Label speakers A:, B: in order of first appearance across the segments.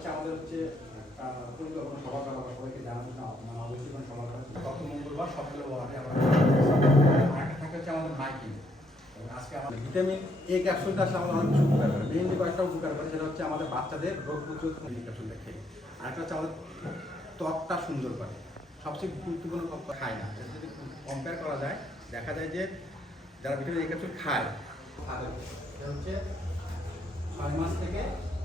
A: হচ্ছে আমাদের হচ্ছে পরিকল্পনা সভা করা সবাইকে জানানো মানে অবশ্যই সভা করা গত মঙ্গলবার সকালে ওয়ার্ডে আমরা একটা থাকে হচ্ছে আমাদের মাইকিং। আজকে আমাদের ভিটামিন এ ক্যাপসুলটা আসলে আমাদের অনেক উপকার করে। মেইনলি কয়েকটা উপকার করে, সেটা হচ্ছে আমাদের বাচ্চাদের রোগ প্রতিরোধ ক্যাপসুলটা খেয়ে। আরেকটা হচ্ছে আমাদের ত্বকটা সুন্দর করে। সবচেয়ে গুরুত্বপূর্ণ ত্বক খায় না। যদি কম্পেয়ার করা যায়, দেখা যায় যে যারা ভিটামিন এ ক্যাপসুল খায় হচ্ছে ছয় মাস থেকে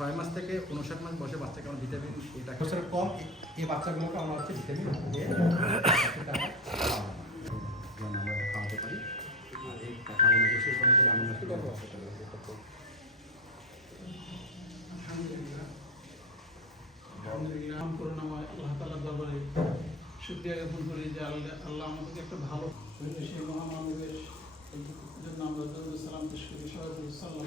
A: ছয় মাস থেকে উনষাট মাস বয়সে বাচ্চাকে আমরা ভিটামিন এটা বছরের কম এই- বাচ্চাগুলোকে আমরা হচ্ছে ভিটামিন খাওয়াতে পারি এই বেশি করে
B: দরবারে শুক্রিয়া জ্ঞাপন যে আল্লাহ আল্লাহ আমাদেরকে একটা ভালো সেই মহামানবের জন্য আমরা সালাম সাল্লাহ